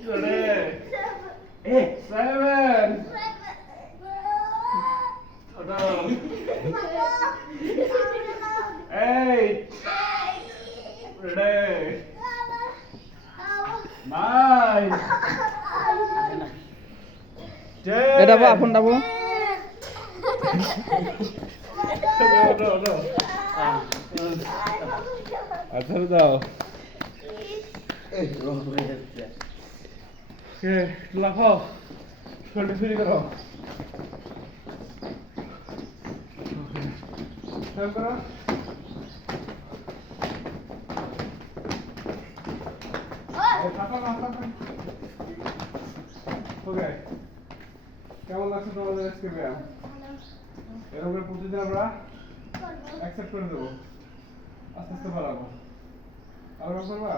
Ready? 7. No. 8. Ready? 9. 10. এটা আপন ডাবো No. আচ্ছা দাও ওকে লাফাও শরীর ফ্রি করো ওকে করো ওকে কেমন লাগছে তোমাদের আজকে ব্যায়াম এরকম প্রতিদিন আমরা অ্যাকসেপ্ট করে দেবো আস্তে আস্তে বাড়াবো আবার করবা